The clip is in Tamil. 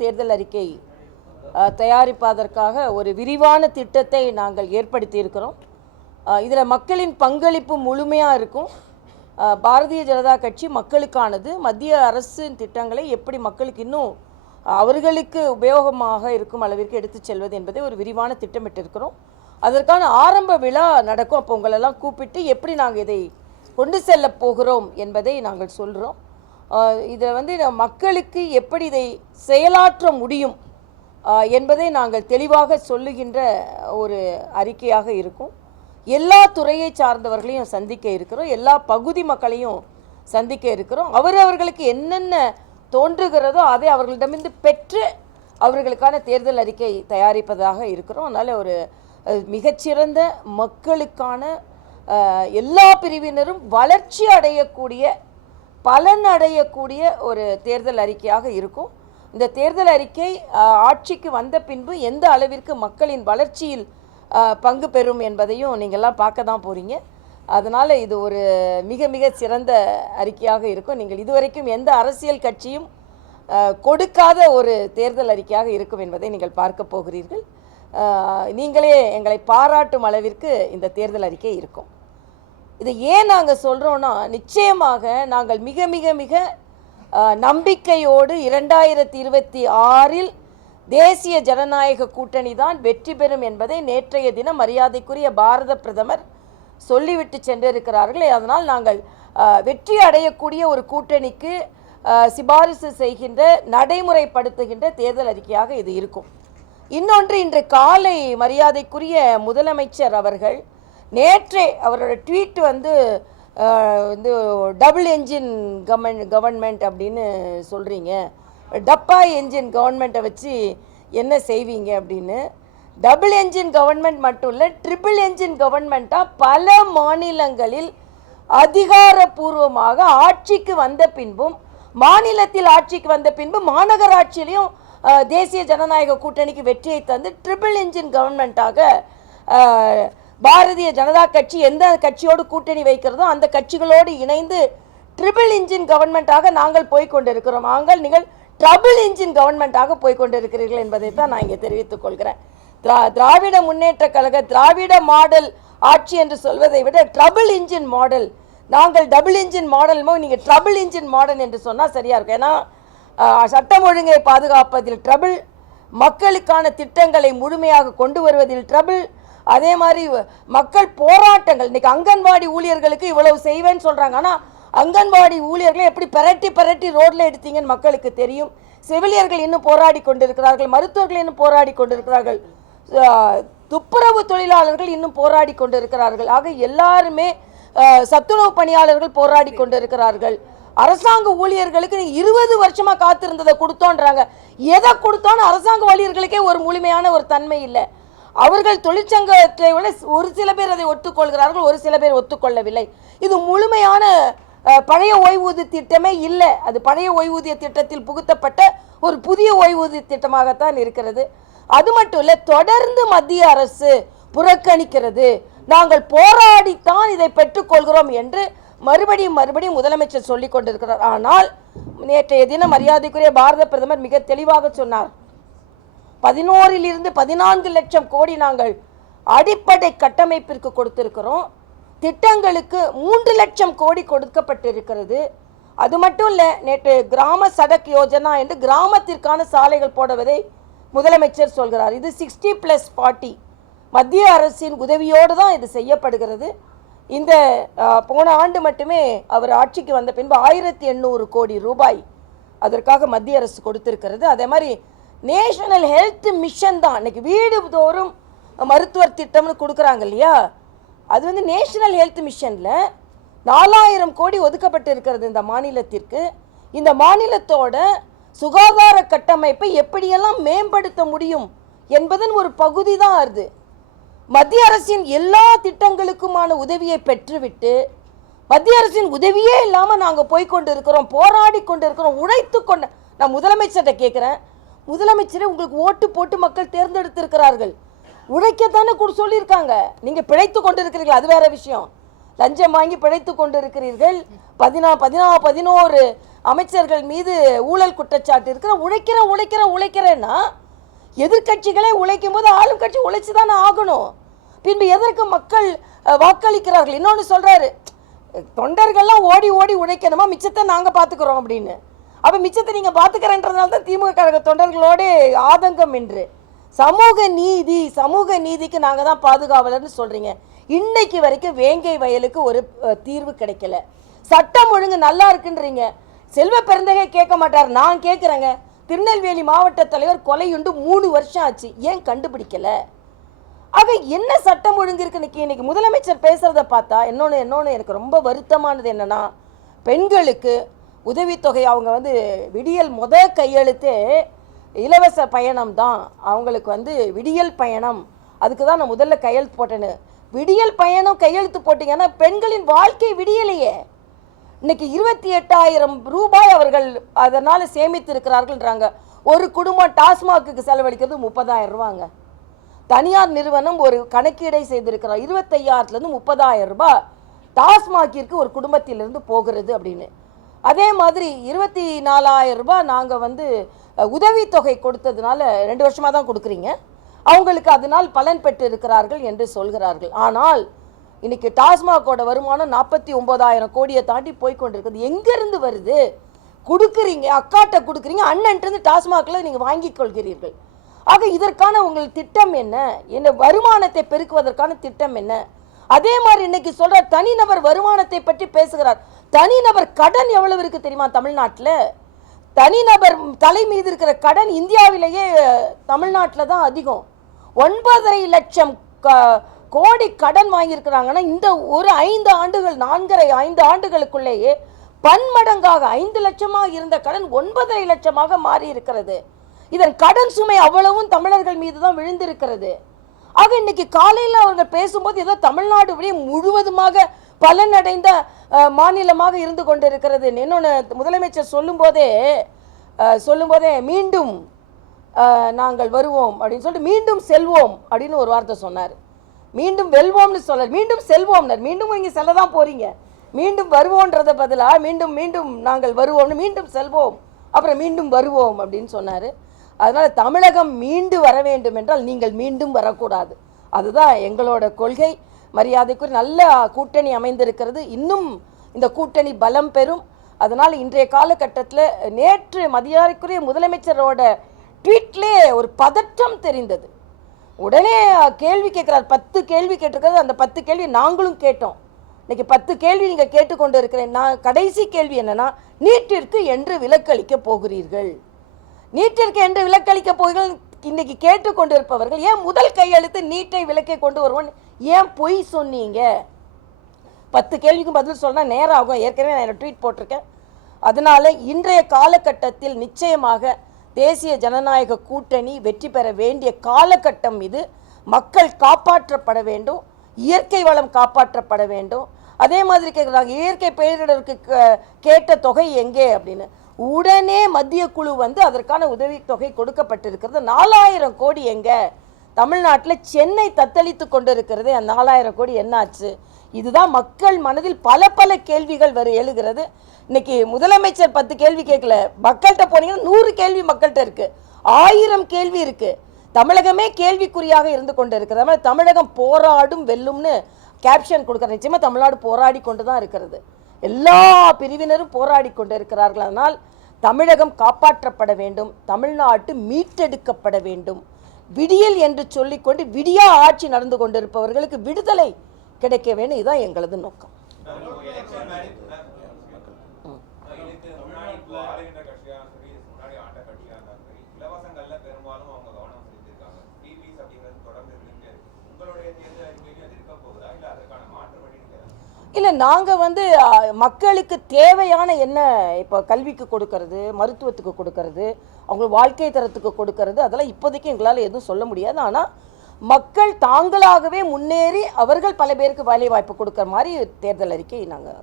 தேர்தல் அறிக்கை தயாரிப்பதற்காக ஒரு விரிவான திட்டத்தை நாங்கள் ஏற்படுத்தி இருக்கிறோம். இதில் மக்களின் பங்களிப்பு முழுமையாக இருக்கும். பாரதிய ஜனதா கட்சி மக்களுக்கானது. மத்திய அரசின் திட்டங்களை எப்படி மக்களுக்கு இன்னும் அவர்களுக்கு உபயோகமாக இருக்கும் அளவிற்கு எடுத்து செல்வது என்பதை ஒரு விரிவான திட்டமிட்டிருக்கிறோம். அதற்கான ஆரம்ப விழா நடக்கும். அப்போ உங்களெல்லாம் கூப்பிட்டு எப்படி நாங்கள் இதை கொண்டு செல்ல போகிறோம் என்பதை நாங்கள் சொல்கிறோம். இதை மக்களுக்கு எப்படி இதை செயலாற்ற முடியும் என்பதை நாங்கள் தெளிவாக சொல்லுகின்ற ஒரு அறிக்கையாக இருக்கும். எல்லா துறையை சார்ந்தவர்களையும் சந்திக்க இருக்கிறோம். எல்லா பகுதி மக்களையும் சந்திக்க இருக்கிறோம். அவர்களுக்கு என்னென்ன தோன்றுகிறதோ அதை அவர்களிடமிருந்து பெற்று அவர்களுக்கான தேர்தல் அறிக்கை தயாரிப்பதாக இருக்கிறோம். அதனால் ஒரு மிகச்சிறந்த மக்களுக்கான எல்லா பிரிவினரும் வளர்ச்சி அடையக்கூடிய பலன் அடையக்கூடிய ஒரு தேர்தல் அறிக்கையாக இருக்கும். இந்த தேர்தல் அறிக்கை ஆட்சிக்கு வந்த பின்பு எந்த அளவிற்கு மக்களின் வளர்ச்சியில் பங்கு பெறும் என்பதையும் நீங்கள்லாம் பார்க்க தான் போகிறீங்க. அதனால் இது ஒரு மிக மிக சிறந்த அறிக்கையாக இருக்கும். நீங்கள் இதுவரைக்கும் எந்த அரசியல் கட்சியும் கொடுக்காத ஒரு தேர்தல் அறிக்கையாக இருக்கும் என்பதை நீங்கள் பார்க்க போகிறீர்கள். நீங்களே எங்களை பாராட்டும் அளவிற்கு இந்த தேர்தல் அறிக்கை இருக்கும். இதை ஏன் நாங்கள் சொல்கிறோன்னா, நிச்சயமாக நாங்கள் மிக மிக மிக நம்பிக்கையோடு 2026 தேசிய ஜனநாயக கூட்டணி தான் வெற்றி பெறும் என்பதை நேற்றைய தினம் மரியாதைக்குரிய பாரத பிரதமர் சொல்லிவிட்டு சென்றிருக்கிறார்கள். அதனால் நாங்கள் வெற்றி அடையக்கூடிய ஒரு கூட்டணிக்கு சிபாரிசு செய்கின்ற நடைமுறைப்படுத்துகின்ற தேர்தல் அறிக்கையாக இது இருக்கும். இன்னொன்று, இன்று காலை மரியாதைக்குரிய முதலமைச்சர் அவர்கள் நேற்றே அவரோட ட்வீட் டபுள் என்ஜின் கவர்மெண்ட் அப்படின்னு சொல்கிறீங்க, டப்பா என்ஜின் கவர்மெண்ட்டை வச்சு என்ன செய்வீங்க அப்படின்னு. டபுள் என்ஜின் கவர்மெண்ட் மட்டும் இல்லை, ட்ரிபிள் என்ஜின் கவர்மெண்ட்டாக பல மாநிலங்களில் அதிகாரப்பூர்வமாக ஆட்சிக்கு வந்த பின்பும், மாநிலத்தில் ஆட்சிக்கு வந்த பின்பு மாநகராட்சியிலையும் தேசிய ஜனநாயக கூட்டணிக்கு வெற்றியை தந்து ட்ரிபிள் என்ஜின் கவர்மெண்ட்டாக பாரதிய ஜனதா கட்சி எந்த கட்சியோடு கூட்டணி வைக்கிறதோ அந்த கட்சிகளோடு இணைந்து ட்ரிபிள் இன்ஜின் கவர்மெண்ட்டாக நாங்கள் போய்கொண்டிருக்கிறோம். நீங்கள் ட்ரபிள் இன்ஜின் கவர்மெண்ட்டாக போய்கொண்டிருக்கிறீர்கள் என்பதை தான் நான் இங்கே தெரிவித்துக் கொள்கிறேன். திராவிட முன்னேற்ற கழக திராவிட மாடல் ஆட்சி என்று சொல்வதை விட ட்ரபிள் இன்ஜின் மாடல், நாங்கள் டபுள் இன்ஜின் மாடல், நீங்கள் ட்ரபிள் இன்ஜின் மாடல் என்று சொன்னால் சரியாக இருக்கும். ஏன்னா சட்டம் ஒழுங்கை பாதுகாப்பதில் ட்ரபிள், மக்களுக்கான திட்டங்களை முழுமையாக கொண்டு வருவதில் ட்ரபிள், அதே மாதிரி மக்கள் போராட்டங்கள். இன்றைக்கி அங்கன்வாடி ஊழியர்களுக்கு இவ்வளவு செய்வேன்னு சொல்கிறாங்க. ஆனால் அங்கன்வாடி ஊழியர்களை எப்படி பரட்டி ரோட்டில் எடுத்தீங்கன்னு மக்களுக்கு தெரியும். செவிலியர்கள் இன்னும் போராடி கொண்டிருக்கிறார்கள், மருத்துவர்கள் இன்னும் போராடி கொண்டிருக்கிறார்கள், துப்புரவு தொழிலாளர்கள் இன்னும் போராடி கொண்டிருக்கிறார்கள். ஆக எல்லாருமே, சத்துணவு பணியாளர்கள் போராடி கொண்டிருக்கிறார்கள். அரசாங்க ஊழியர்களுக்கு 20 வருஷமாக காத்திருந்ததை கொடுத்தோன்றாங்க. எதை கொடுத்தோன்னு அரசாங்க ஊழியர்களுக்கே ஒரு முழுமையான ஒரு தன்மை இல்லை. அவர்கள் தொழிற்சங்கத்தை விட ஒரு சில பேர் அதை ஒத்துக்கொள்கிறார்கள், ஒரு சில பேர் ஒத்துக்கொள்ளவில்லை. இது முழுமையான பழைய ஓய்வூதிய திட்டமே இல்லை. அது பழைய ஓய்வூதிய திட்டத்தில் புகுத்தப்பட்ட ஒரு புதிய ஓய்வூதிய திட்டமாகத்தான் இருக்கிறது. அது மட்டும் இல்லை, தொடர்ந்து மத்திய அரசு புறக்கணிக்கிறது. நாங்கள் போராடித்தான் இதை பெற்றுக்கொள்கிறோம் என்று மறுபடியும் முதலமைச்சர் சொல்லிக் கொண்டிருக்கிறார். ஆனால் நேற்றைய தினம் மரியாதைக்குரிய பாரத பிரதமர் மிக தெளிவாக சொன்னார், 11 to 14 லட்சம் கோடி நாங்கள் அடிப்படை கட்டமைப்பிற்கு கொடுத்திருக்கிறோம். திட்டங்களுக்கு 3 லட்சம் கோடி கொடுக்கப்பட்டிருக்கிறது. அது மட்டும் இல்லை, நேற்று கிராம சடக் யோஜனா என்று கிராமத்திற்கான சாலைகள் போடுவதை முதலமைச்சர் சொல்கிறார். இது 60+40 மத்திய அரசின் உதவியோடு தான் இது செய்யப்படுகிறது. இந்த போன ஆண்டு மட்டுமே அவர் ஆட்சிக்கு வந்த பின்பு 1800 கோடி ரூபாய் அதற்காக மத்திய அரசு கொடுத்திருக்கிறது. அதே மாதிரி நேஷனல் ஹெல்த் மிஷன் தான் இன்னைக்கு வீடு தோறும் மருத்துவர் திட்டம்னு கொடுக்குறாங்க இல்லையா, அது நேஷனல் ஹெல்த் மிஷனில் 4000 கோடி ஒதுக்கப்பட்டு இருக்கிறது இந்த மாநிலத்திற்கு. இந்த மாநிலத்தோட சுகாதார கட்டமைப்பை எப்படியெல்லாம் மேம்படுத்த முடியும் என்பதன் ஒரு பகுதி தான் அது. மத்திய அரசின் எல்லா திட்டங்களுக்குமான உதவியை பெற்றுவிட்டு மத்திய அரசின் உதவியே இல்லாமல் நாங்கள் போய்கொண்டு இருக்கிறோம், போராடி கொண்டு இருக்கிறோம், உழைத்து கொண்டு. நான் முதலமைச்சர்கிட்ட கேட்குறேன், முதலமைச்சரே உங்களுக்கு ஓட்டு போட்டு மக்கள் தேர்ந்தெடுத்திருக்கிறார்கள், உழைக்கத்தானே சொல்லியிருக்காங்க, நீங்கள் பிழைத்து கொண்டு இருக்கிறீர்கள், அது வேற விஷயம். லஞ்சம் வாங்கி பிழைத்து கொண்டிருக்கிறீர்கள். 11 அமைச்சர்கள் மீது ஊழல் குற்றச்சாட்டு இருக்கிற. உழைக்கிறேன்னா எதிர்கட்சிகளே உழைக்கும் போது ஆளும் கட்சி உழைச்சு தானே ஆகணும். பின்பு எதற்கு மக்கள் வாக்களிக்கிறார்கள்? இன்னொன்று சொல்றாரு, தொண்டர்கள்லாம் ஓடி ஓடி உழைக்கணுமா, மிச்சத்தை நாங்கள் பார்த்துக்கிறோம் அப்படின்னு. அப்போ மிச்சத்தை நீங்கள் பார்த்துக்கிறேன்றதுனால தான் திமுக கழக தொண்டர்களோட ஆதங்கம் என்று. சமூக நீதிக்கு நாங்கள் தான் பாதுகாவலர்னு சொல்கிறீங்க. இன்னைக்கு வரைக்கும் வேங்கை வயலுக்கு ஒரு தீர்வு கிடைக்கல. சட்டம் ஒழுங்கு நல்லா இருக்குன்றீங்க. செல்வ பெருந்தகை கேட்க மாட்டார், நான் கேட்குறேங்க. திருநெல்வேலி மாவட்ட தலைவர் கொலையுண்டு 3 வருஷம் ஆச்சு, ஏன் கண்டுபிடிக்கல? ஆக என்ன சட்டம் ஒழுங்கு இருக்கு? இன்னைக்கு முதலமைச்சர் பேசுறத பார்த்தா இன்னொன்று எனக்கு ரொம்ப வருத்தமானது என்னன்னா, பெண்களுக்கு உதவித்தொகை அவங்க வந்து விடியல் கையெழுத்தே இலவச பயணம் தான். அவங்களுக்கு விடியல் பயணம், அதுக்கு தான் நான் முதல்ல கையெழுத்து போட்டேன்னு. விடியல் பயணம் கையெழுத்து போட்டீங்கன்னா பெண்களின் வாழ்க்கை விடியலையே. இன்னைக்கு 28,000 ரூபாய் அவர்கள் அதனால் சேமித்து இருக்கிறார்கள்ன்றாங்க. ஒரு குடும்பம் டாஸ்மாக்கு செலவழிக்கிறது 30,000 ரூபாங்க. தனியார் நிறுவனம் ஒரு கணக்கீடை செய்திருக்கிறார், 25,000 30,000 ரூபாய் டாஸ்மாகிற்கு ஒரு குடும்பத்திலிருந்து போகிறது அப்படின்னு. அதே மாதிரி 24,000 ரூபாய் நாங்கள் உதவித்தொகை கொடுத்ததுனால 2 வருஷமாக தான் கொடுக்குறீங்க, அவங்களுக்கு அதனால் பலன் பெற்று இருக்கிறார்கள் என்று சொல்கிறார்கள். ஆனால் இன்னைக்கு டாஸ்மாகோட வருமானம் 49,000 கோடியை தாண்டி போய்கொண்டிருக்குது. எங்கேருந்து வருது? கொடுக்குறீங்க, அக்காட்ட கொடுக்குறீங்க, அண்ணன்ட்டு டாஸ்மாகில் நீங்கள் வாங்கி கொள்கிறீர்கள். ஆக இதற்கான உங்கள் திட்டம் என்ன? வருமானத்தை பெருக்குவதற்கான திட்டம் என்ன? அதே மாதிரி இன்னைக்கு சொல்ற தனிநபர் வருமானத்தை பற்றி பேசுகிறார். தனிநபர் கடன் எவ்வளவு இருக்கு தெரியுமா தமிழ்நாட்டில்? தனிநபர் தலை மீது இருக்கிற கடன் இந்தியாவிலேயே தமிழ்நாட்டில் தான் அதிகம். 9.5 லட்சம் கோடி கடன் வாங்கியிருக்கிறாங்கன்னா இந்த ஒரு 5 ஆண்டுகள் 4.5 ஆண்டுகளுக்குள்ளேயே பன்மடங்காக 5 லட்சமாக இருந்த கடன் 9.5 லட்சமாக மாறி இருக்கிறது. இதன் கடன் சுமை அவ்வளவும் தமிழர்கள் மீது தான் விழுந்திருக்கிறது. ஆக இன்னைக்கு காலையில் அவர்கள் பேசும்போது ஏதோ தமிழ்நாடு முழுவதுமாக பலனடைந்த மாநிலமாக இருந்து கொண்டிருக்கிறது. இன்னொன்று முதலமைச்சர் சொல்லும்போதே மீண்டும் நாங்கள் வருவோம் அப்படின்னு சொல்லிட்டு மீண்டும் செல்வோம் அப்படின்னு ஒரு வார்த்தை சொன்னார். மீண்டும் வெல்வோம்னு சொன்னார், மீண்டும் செல்வோம்னார். மீண்டும் இங்கே செல்ல தான் போறீங்க, மீண்டும் வருவோன்றத பதிலாக மீண்டும் நாங்கள் வருவோம்னு மீண்டும் செல்வோம், அப்புறம் மீண்டும் வருவோம் அப்படின்னு சொன்னார். அதனால் தமிழகம் மீண்டு வர வேண்டும் என்றால் நீங்கள் மீண்டும் வரக்கூடாது. அதுதான் எங்களோட கொள்கை. மரியாதைக்குரிய நல்ல கூட்டணி அமைந்திருக்கிறது. இன்னும் இந்த கூட்டணி பலம் பெறும். அதனால் இன்றைய காலகட்டத்தில் நேற்று மரியாதைக்குரிய முதலமைச்சரோட ட்வீட்லே ஒரு பதற்றம் தெரிந்தது. உடனே கேள்வி கேட்குறார். 10 கேள்வி கேட்டிருக்கிறது. அந்த 10 கேள்வி நாங்களும் கேட்டோம். இன்னைக்கு 10 கேள்வி நீங்கள் கேட்டுக்கொண்டு இருக்கிறேன். நான் கடைசி கேள்வி என்னன்னா, நீட்டிற்கு என்று விலக்களிக்க போகிறீர்கள்? நீட்டிற்கு என்று விலக்களிக்க போகிறீர்கள் இன்னைக்கு கேட்டுக்கொண்டிருப்பவர்கள் ஏன் முதல் கையெழுத்து நீட்டை விலக்கை கொண்டு வருவோம் ஏன் பொய் சொன்னீங்க? 10 கேள்விக்கும் பதில் சொன்னால் நேரம் ஆகும். ஏற்கனவே நான் ட்வீட் போட்டிருக்கேன். அதனால இன்றைய காலகட்டத்தில் நிச்சயமாக தேசிய ஜனநாயக கூட்டணி வெற்றி பெற வேண்டிய காலகட்டம் இது. மக்கள் காப்பாற்றப்பட வேண்டும், இயற்கை வளம் காப்பாற்றப்பட வேண்டும். அதே மாதிரி கேட்குறாங்க, இயற்கை பேரிடருக்கு கேட்ட தொகை எங்கே அப்படின்னு. உடனே மத்திய குழு அதற்கான உதவித்தொகை கொடுக்கப்பட்டிருக்கிறது. 4,000 கோடி எங்க? தமிழ்நாட்டில் சென்னை தத்தளித்து கொண்டிருக்கிறது. அந்த 4,000 கோடி என்னாச்சு? இதுதான் மக்கள் மனதில் பல கேள்விகள் எழுகிறது. இன்னைக்கு முதலமைச்சர் 10 கேள்வி கேட்கல, மக்கள்கிட்ட போனீங்கன்னா 100 கேள்வி மக்கள்கிட்ட இருக்கு, 1000 கேள்வி இருக்கு. தமிழகமே கேள்விக்குறியாக இருந்து கொண்டு இருக்கிறது. அதனால தமிழகம் போராடும் வெல்லும்னு கேப்ஷன் கொடுக்குற. நிச்சயமா தமிழ்நாடு போராடி கொண்டு தான் இருக்கிறது. எல்லா பிரிவினரும் போராடி கொண்டு இருக்கிறார்கள். அதனால் தமிழகம் காப்பாற்றப்பட வேண்டும், தமிழ்நாட்டு மீட்டெடுக்கப்பட வேண்டும். விடியல் என்று சொல்லிக்கொண்டு விடியா ஆட்சி நடந்து கொண்டிருப்பவர்களுக்கு விடுதலை கிடைக்க வேண்டும். இதுதான் எங்களது நோக்கம். இல்லை, நாங்கள் மக்களுக்கு தேவையான என்ன இப்போ கல்விக்கு கொடுக்கறது, மருத்துவத்துக்கு கொடுக்கறது, அவங்க வாழ்க்கை தரத்துக்கு கொடுக்கறது, அதெல்லாம் இப்போதைக்கு எங்களால் எதுவும் சொல்ல முடியாது. ஆனால் மக்கள் தாங்களாகவே முன்னேறி அவர்கள் பல பேருக்கு வேலை வாய்ப்பு கொடுக்குற மாதிரி தேர்தல் அறிக்கை நாங்கள்